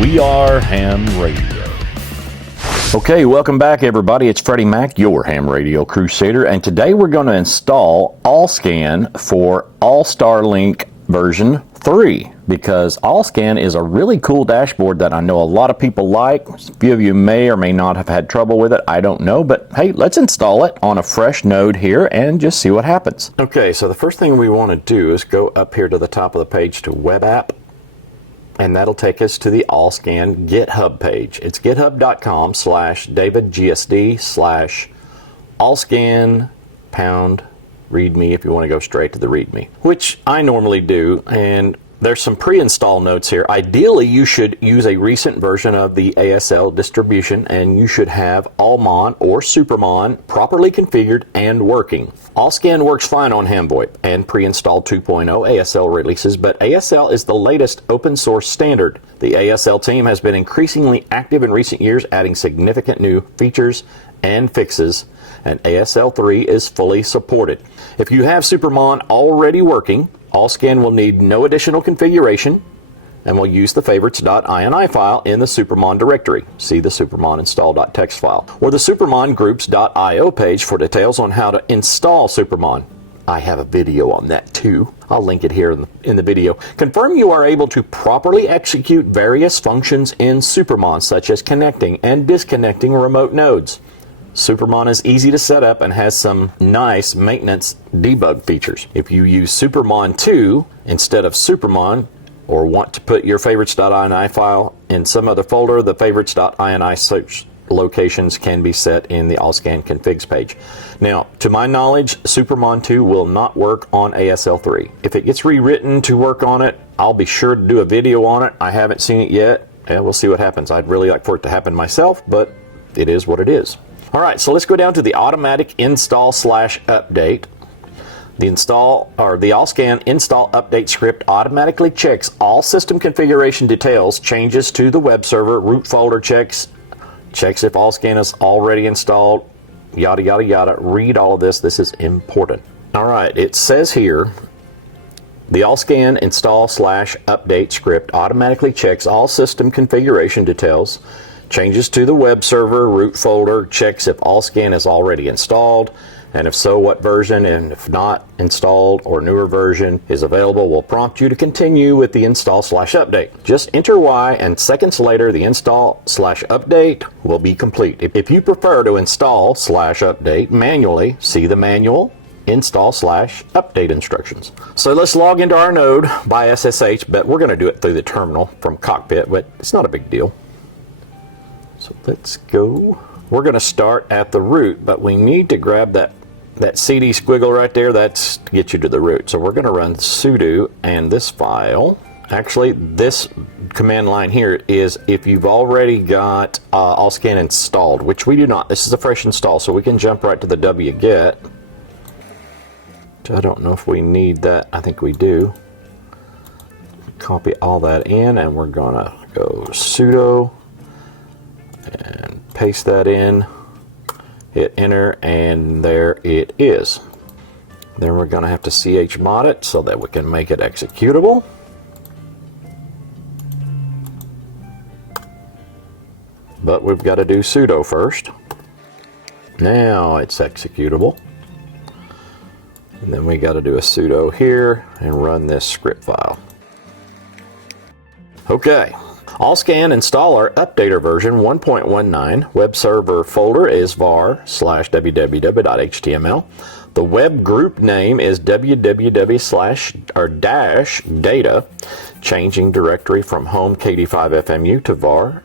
We are Ham Radio. Okay, welcome back everybody. It's Freddie Mac, your Ham Radio Crusader, and today we're going to install AllScan for AllStarLink version 3 because AllScan is a really cool dashboard that I know a lot of people like. A few of you may or may not have had trouble with it. I don't know, but hey, let's install it on a fresh node here and just see what happens. Okay, so the first thing we want to do is go up here to the top of the page to Web App, and that'll take us to the AllScan GitHub page. It's github.com/davidgsd/AllScan#readme if you want to go straight to the readme, which I normally do, and there's some pre-install notes here. Ideally, you should use a recent version of the ASL distribution, and you should have AllMon or Supermon properly configured and working. AllScan works fine on HamVoIP and pre-installed 2.0 ASL releases, but ASL is the latest open source standard. The ASL team has been increasingly active in recent years, adding significant new features and fixes, and ASL 3 is fully supported. If you have Supermon already working, AllScan will need no additional configuration and will use the favorites.ini file in the Supermon directory. See the Supermon install.txt file or the Supermon groups.io page for details on how to install Supermon. I have a video on that too. I'll link it here in the video. Confirm you are able to properly execute various functions in Supermon, such as connecting and disconnecting remote nodes. Supermon is easy to set up and has some nice maintenance debug features. If you use Supermon 2 instead of Supermon, or want to put your favorites.ini file in some other folder, the favorites.ini search locations can be set in the AllScan configs page. Now, to my knowledge, Supermon 2 will not work on ASL 3. If it gets rewritten to work on it, I'll be sure to do a video on it. I haven't seen it yet, and we'll see what happens. I'd really like for it to happen myself, but it is what it is. All right, so let's go down to the automatic install/update. The AllScan install update script automatically checks all system configuration details, changes to the web server, root folder checks if AllScan is already installed, yada, yada, yada. Read all of this. This is important. All right, it says here, the AllScan install/update script automatically checks all system configuration details, changes to the web server, root folder, checks if AllScan is already installed, and if so, what version, and if not installed or newer version is available, will prompt you to continue with the install/update. Just enter Y, and seconds later, the install/update will be complete. If you prefer to install/update manually, see the manual install/update instructions. So let's log into our node by SSH, but we're going to do it through the terminal from Cockpit, but it's not a big deal. So let's go. We're going to start at the root, but we need to grab that CD squiggle right there. That's to get you to the root. So we're going to run sudo and this file. Actually, this command line here is if you've already got AllScan installed, which we do not. This is a fresh install, so we can jump right to the wget. I don't know if we need that. I think we do. Copy all that in, and we're going to go sudo and paste that in, hit enter, and there it is. Then we're going to have to chmod it so that we can make it executable. But we've got to do sudo first. Now it's executable. And then we got to do a sudo here and run this script file. Okay. AllScan installer updater version 1.19. Web server folder is var/www.html. The web group name is www/data. Changing directory from home KD5FMU to var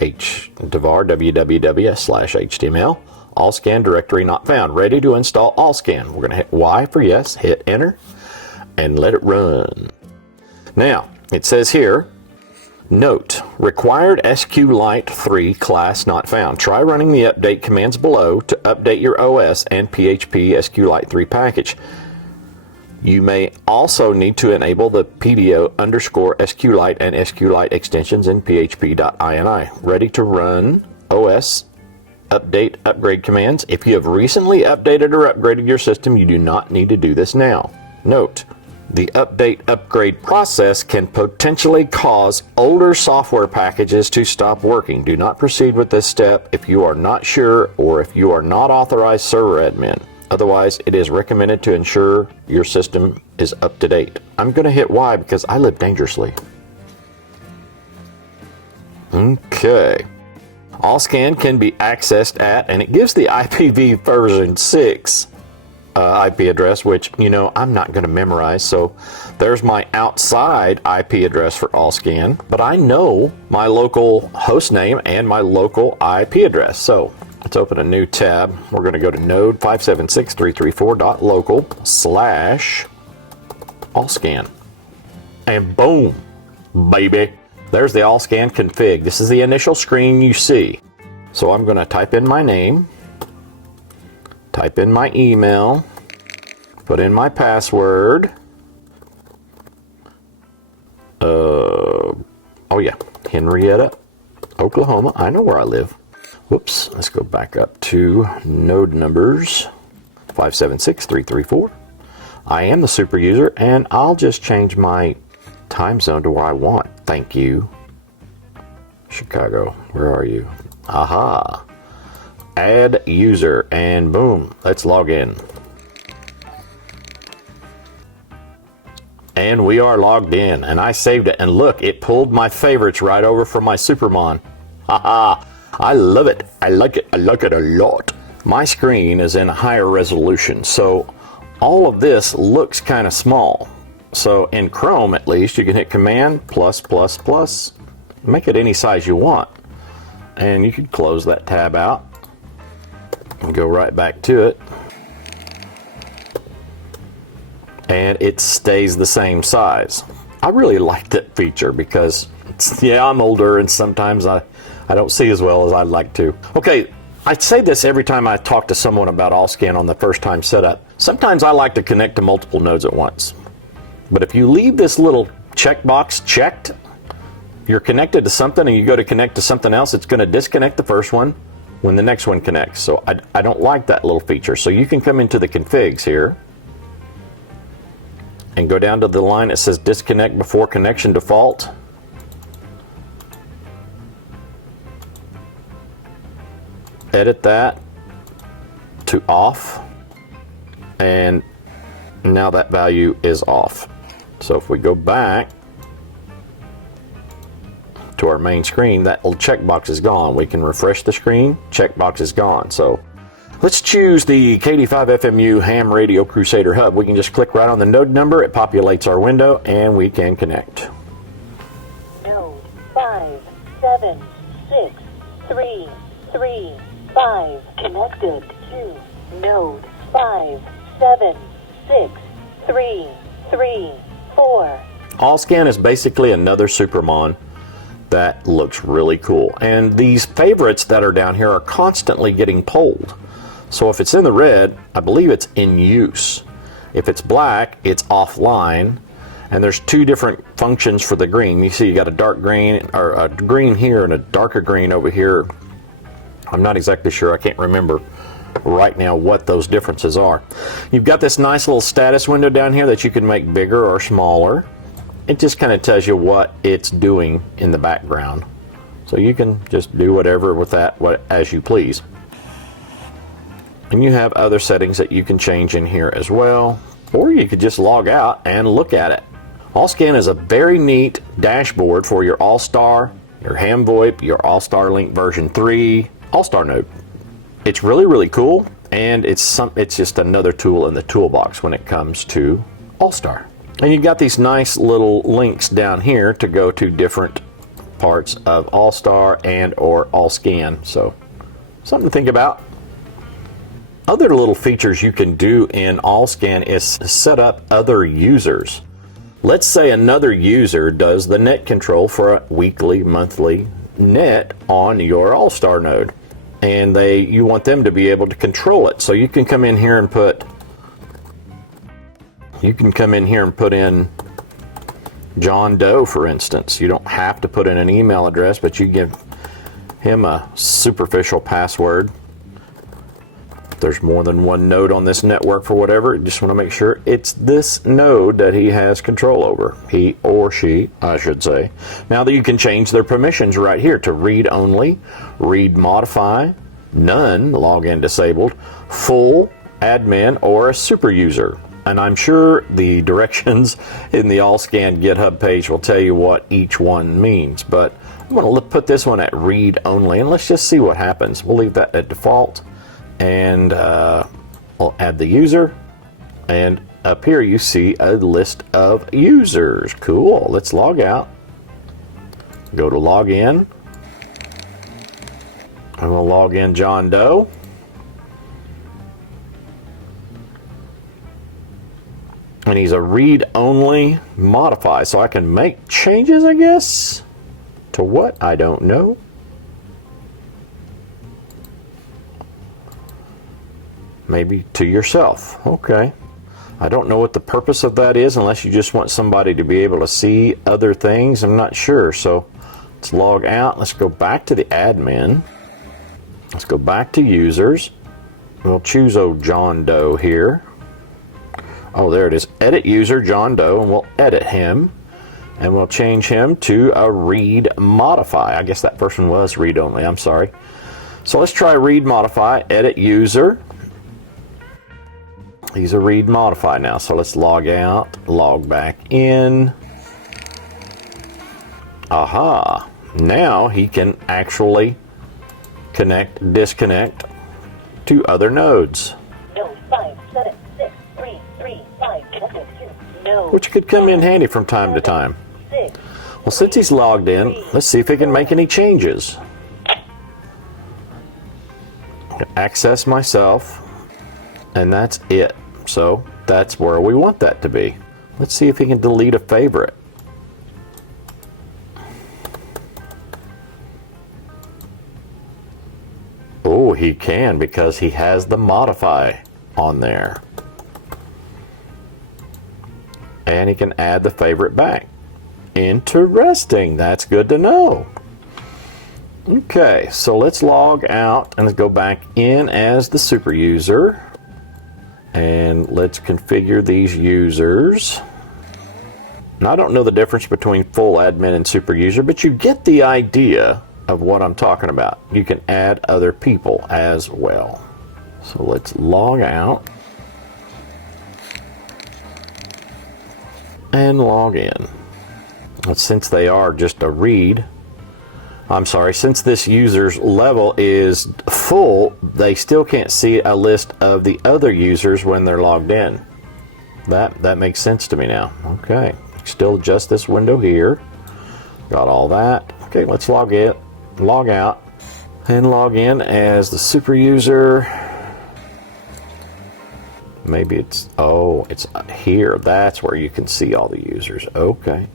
www/html. AllScan directory not found. Ready to install AllScan. We're going to hit Y for yes, hit enter, and let it run. Now, it says here, note, required SQLite 3 class not found. Try running the update commands below to update your OS and PHP SQLite 3 package. You may also need to enable the PDO_SQLite and SQLite extensions in php.ini. Ready to run OS update upgrade commands. If you have recently updated or upgraded your system, you do not need to do this now. Note, The update upgrade process can potentially cause older software packages to stop working. Do not proceed with this step if you are not sure or if you are not authorized server admin. Otherwise, it is recommended to ensure your system is up to date. I'm going to hit Y because I live dangerously. Okay. AllScan can be accessed at, and it gives the IPv version 6 IP address, which, you know, I'm not going to memorize. So there's my outside IP address for AllScan, but I know my local host name and my local IP address. So let's open a new tab. We're going to go to node 576.334.local/AllScan. And boom, baby. There's the AllScan config. This is the initial screen you see. So I'm going to type in my name, type in my email, put in my password. Oh yeah, Henrietta, Oklahoma. I know where I live. Whoops, let's go back up to node numbers 576.334. I am the super user, and I'll just change my time zone to where I want. Thank you. Chicago, where are you? Aha. Add user, and boom, let's log in. And we are logged in, and I saved it, and look, it pulled my favorites right over from my Supermon. Haha, I love it. I like it a lot. My screen is in a higher resolution, so all of this looks kind of small. So in Chrome, at least, you can hit Command +++, make it any size you want. And you can close that tab out and go right back to it. And it stays the same size. I really like that feature because, yeah, I'm older and sometimes I don't see as well as I'd like to. Okay, I say this every time I talk to someone about AllScan on the first time setup. Sometimes I like to connect to multiple nodes at once. But if you leave this little checkbox checked, you're connected to something and you go to connect to something else, it's going to disconnect the first one when the next one connects. So I don't like that little feature. So you can come into the configs here and go down to the line that says disconnect before connection default. Edit that to off, and now that value is off. So if we go back to our main screen, that little checkbox is gone. We can refresh the screen, checkbox is gone. So let's choose the KD5FMU ham radio Crusader hub. We can just click right on the node number, it populates our window, and we can connect. Node 576.335 connected to node 576.334. AllScan is basically another Supermon that looks really cool. And these favorites that are down here are constantly getting polled. So if it's in the red, I believe it's in use. If it's black, it's offline. And there's two different functions for the green. You see you got a dark green, or a green here and a darker green over here. I'm not exactly sure, I can't remember right now what those differences are. You've got this nice little status window down here that you can make bigger or smaller. It just kind of tells you what it's doing in the background. So you can just do whatever with that as you please. And you have other settings that you can change in here as well, or you could just log out and look at it. AllScan is a very neat dashboard for your AllStar, your ham VoIP, your AllStarLink version 3, AllStar node. It's really, really cool, and it's just another tool in the toolbox when it comes to AllStar. And you've got these nice little links down here to go to different parts of AllStar and or AllScan. So something to think about. Other little features you can do in AllScan is set up other users. Let's say another user does the net control for a weekly, monthly net on your AllStar node, and you want them to be able to control it. So you can come in here and put in John Doe, for instance. You don't have to put in an email address, but you give him a superficial password. there's more than one node on this network for whatever, you just want to make sure it's this node that he has control over. He or she, I should say. Now that you can change their permissions right here to read only, read modify, none, login disabled, full, admin, or a super user. And I'm sure the directions in the AllScan GitHub page will tell you what each one means, but I'm going to put this one at read only, and let's just see what happens. We'll leave that at default, and we'll add the user, and up here you see a list of users. Cool. Let's log out, go to login, and we'll log in John Doe. And he's a read-only modify, so I can make changes, I guess. To what? I don't know. Maybe to yourself. Okay. I don't know what the purpose of that is, unless you just want somebody to be able to see other things. I'm not sure. So let's log out. Let's go back to the admin. Let's go back to users. We'll choose old John Doe here. Oh, there it is. Edit user John Doe, and we'll edit him. And we'll change him to a read modify. I guess that person was read only. I'm sorry. So let's try read modify. Edit user. He's a read modify now. So let's log out, log back in. Aha. Now he can actually connect, disconnect to other nodes. Node 5763335 connected to node. Which could come in handy from time to time. Well, since he's logged in, let's see if he can make any changes. Access myself, and that's it. So that's where we want that to be. Let's see if he can delete a favorite. Oh, he can, because he has the modify on there. And he can add the favorite back. Interesting. That's good to know. Okay, so let's log out and let's go back in as the super user. And let's configure these users. Now, I don't know the difference between full admin and super user, but you get the idea of what I'm talking about. You can add other people as well. So let's log out and log in. Since they are just a read, since this user's level is full, they still can't see a list of the other users when they're logged in. That makes sense to me now. Okay, still adjust this window here. Got all that. Okay, let's log out, and log in as the super user. Maybe it's here. That's where you can see all the users. Okay.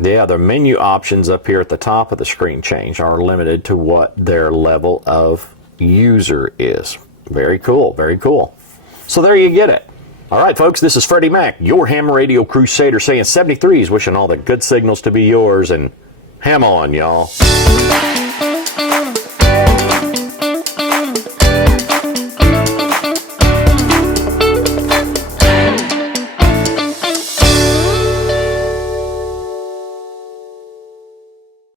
Yeah, the menu options up here at the top of the screen change are limited to what their level of user is. Very cool, very cool. So there you get it. All right, folks, this is Freddie Mac, your ham radio crusader, saying 73 is wishing all the good signals to be yours, and ham on, y'all.